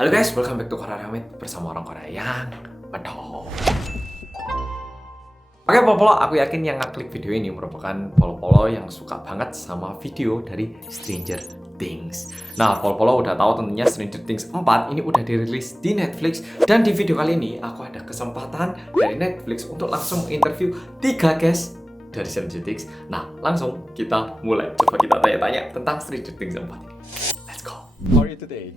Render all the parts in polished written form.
Halo guys, welcome back to Korea Reomit bersama orang Korea yang betul. Oke polo-polo, aku yakin yang ngeklik video ini merupakan polo-polo yang suka banget sama video dari Stranger Things. Nah, polo-polo udah tahu tentunya Stranger Things 4 ini udah dirilis di Netflix. Dan di video kali ini aku ada kesempatan dari Netflix untuk langsung interview 3 guys dari Stranger Things. Nah, langsung kita mulai. Coba kita tanya-tanya tentang Stranger Things 4 ini. Let's go. How are you today?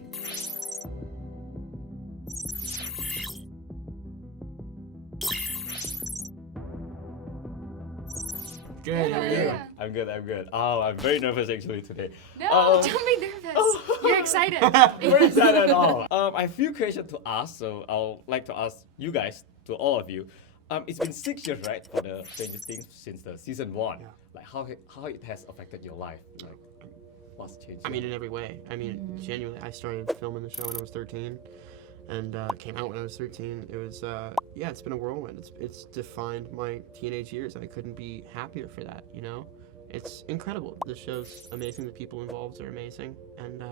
Good, how are you? I'm good. Oh, I'm very nervous actually today. No, don't be nervous. You're excited. Very excited at all. I have a few questions to ask, so I'll like to ask you guys, to all of you. It's been 6 years, right, for the Stranger Things since the season 1. Yeah. Like how it has affected your life? Like what's changed? I mean, in every way. I mean, genuinely, I started filming the show when I was 13. And came out when I was 13. It was, yeah, it's been a whirlwind. It's defined my teenage years. I couldn't be happier for that, you know? It's incredible. The show's amazing. The people involved are amazing. And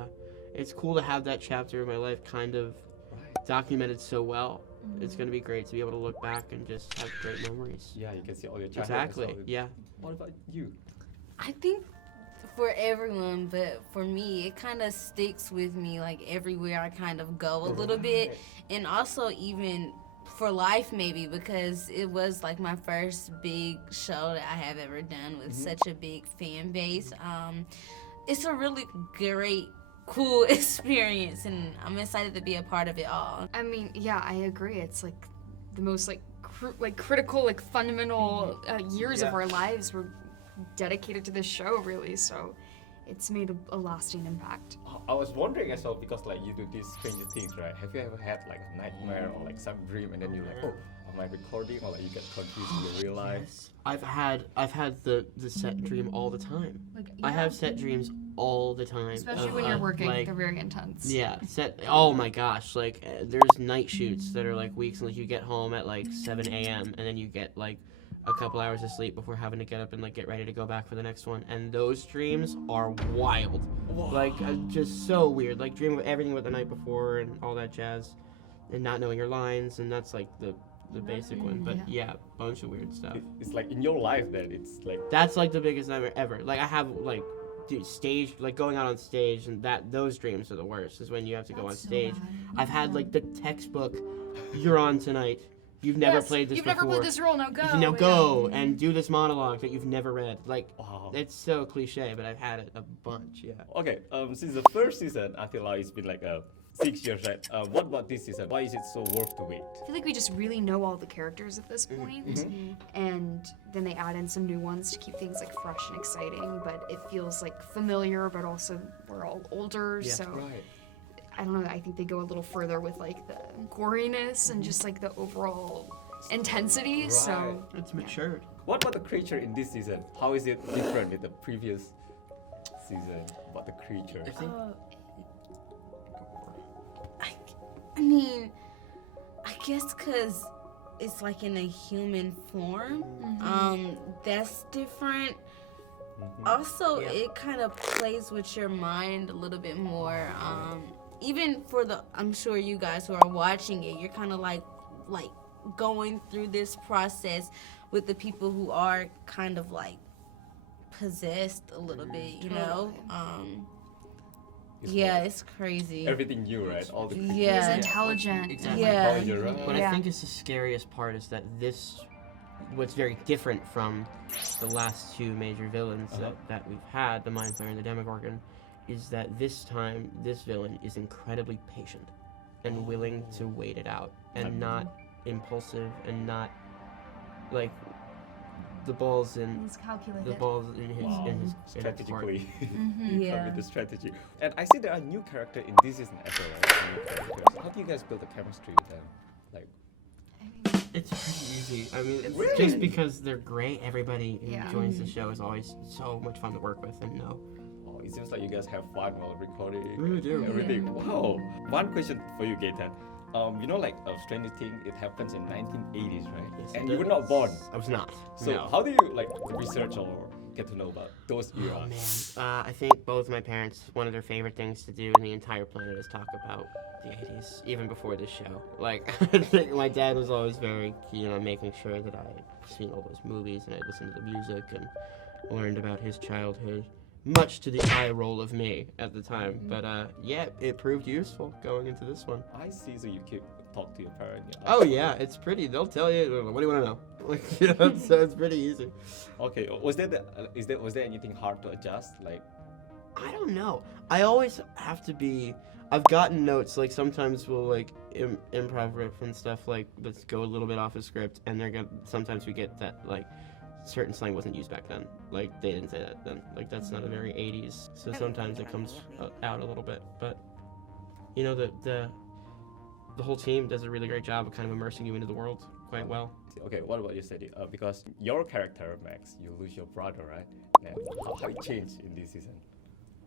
it's cool to have that chapter of my life kind of documented so well. It's going to be great to be able to look back and just have great memories. Yeah, you can see all your childhood. Exactly, yeah. What about you? I think for everyone, but for me, it kind of sticks with me like everywhere I kind of go a little bit. And also even for life maybe, because it was like my first big show that I have ever done with such a big fan base. It's a really great, cool experience, and I'm excited to be a part of it all. I mean, yeah, I agree. It's like the most critical, fundamental years of our lives were dedicated to this show, really. So it's made a lasting impact. I was wondering as well, because like you do these Stranger Things, right? Have you ever had like a nightmare or like some dream, and then you're like, oh, am I recording, or like you get confused in your real life? Yes. I've had the set dream all the time. I have set dreams all the time. Especially when you're working, they're very intense. Yeah, oh my gosh, like there's night shoots that are like weeks, and like you get home at like 7 a.m. and then you get like a couple hours of sleep before having to get up and like get ready to go back for the next one. And those dreams are wild. Whoa. Like just so weird. Like dreaming of everything about the night before and all that jazz, and not knowing your lines, and that's like the basic one. But yeah, bunch of weird stuff. It's like in your life then it's like that's like the biggest nightmare ever. Like I have like stage, like going out on stage, and those dreams are the worst, is when you have to go on stage. I've had like the textbook, you're on tonight, you've never played this before. You've never played this role, now go. Now go and do this monologue that you've never read. Like, wow. It's so cliche, but I've had it a bunch, yeah. Okay, since the first season until now it's been like 6 years, right? What about this season? Why is it so worth to wait? I feel like we just really know all the characters at this point. And then they add in some new ones to keep things like fresh and exciting, but it feels like familiar, but also we're all older, so I don't know, I think they go a little further with like the goriness and just like the overall intensity, so It's matured. What about the creature in this season? How is it different with the previous season about the creature? I mean, I guess because it's like in a human form. That's different. Also, it kind of plays with your mind a little bit more. Even for I'm sure you guys who are watching it, you're kind of like going through this process with the people who are kind of like possessed a little bit, you know? It's crazy. Everything new, right? All the creatures. he's intelligent. Exactly. Yeah. What I think is the scariest part is that what's very different from the last two major villains that we've had, the Mind Flayer and the Demogorgon, is that this time this villain is incredibly patient and willing to wait it out, and not impulsive, and not like the balls in He's calculated. his strategically. Yeah. With the strategy. And I see there are new characters in this season as well, right? New characters. How do you guys build a chemistry with them? Like, It's pretty easy. I mean, Really? just because they're great, everybody who joins the show is always so much fun to work with and know. oh, it seems like you guys have fun while recording. We do. Everything. Wow. One question for you, Gaetan. You know, like Stranger Things, it happens in 1980s, right? Yes, and it you were does. not born. I was not. So No. how do you like research or get to know about those Oh eras? man, I think both my parents, one of their favorite things to do in the entire planet is talk about the 80s, even before this show. Like, I think my dad was always very keen on making sure that I'd seen all those movies and I listened to the music and learned about his childhood, much to the eye roll of me at the time. But yeah, it proved useful going into this one. I see. So you keep talk to your parents. Oh yeah, it's pretty. They'll tell you. What do you want to know? Like, yeah, so it's pretty easy. Okay. Was there anything hard to adjust? Like, I don't know. I always have to be. I've gotten notes, like sometimes we'll like improv riff and stuff, like let's go a little bit off of script, and sometimes we get that like certain slang wasn't used back then, like they didn't say that then, like that's not a very 80s, so sometimes it comes out a little bit, but you know the whole team does a really great job of kind of immersing you into the world quite well. okay, what about you, Sadie? Because your character Max, you lose your brother, right? And how it changed in this season?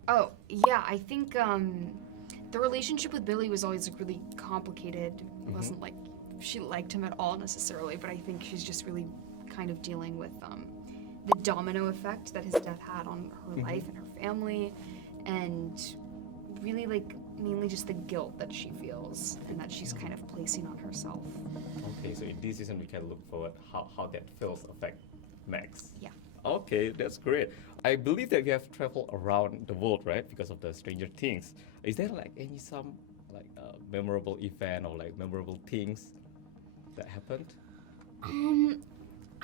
Oh, yeah, I think the relationship with Billy was always like, really complicated. It wasn't like she liked him at all necessarily, but I think she's just really kind of dealing with the domino effect that his death had on her life and her family, and really like mainly just the guilt that she feels and that she's kind of placing on herself. Okay, so in this season we can look forward how that feels affect Max. Yeah. Okay, that's great. I believe that you have traveled around the world, right? Because of the Stranger Things. Is there like some memorable event or like memorable things that happened?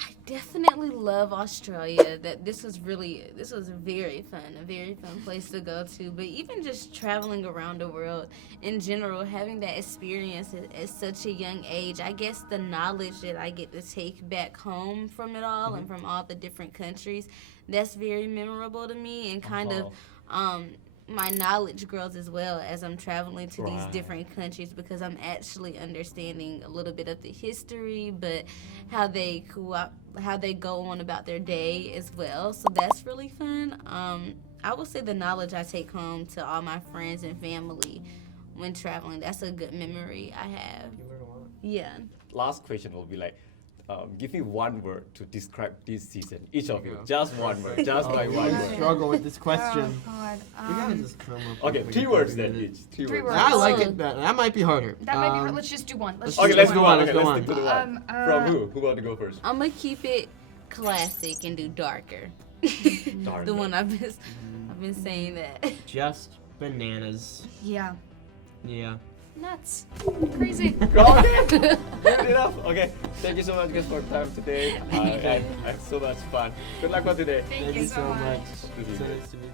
I definitely love Australia. This was a very fun place to go to. But even just traveling around the world in general, having that experience at such a young age, I guess the knowledge that I get to take back home from it all and from all the different countries, that's very memorable to me, and kind of my knowledge grows as well as I'm traveling to these different countries, because I'm actually understanding a little bit of the history, but how they go on about their day as well. So that's really fun. I would say the knowledge I take home to all my friends and family when traveling, that's a good memory I have. You learn a lot. Yeah. Last question will be like, give me one word to describe this season. Each of you, just one word, just by one word. Struggle with this question. Oh God. We gotta just come up. Okay, with 3 words then each. Three Three words. words. I like it better. That might be harder. That might be hard. Let's just do one. Okay, let's do one. Let's Okay, go let's on. stick to the one. From who? Who want to go first? I'm gonna keep it classic and do darker. Darker. The one I've been saying that. Just bananas. Yeah. Yeah. Nuts. Crazy. Okay, good enough. Okay, thank you so much guys for your time today. I had so much fun. Good luck for today. Thank you so much. Good to see you. So nice to meet you.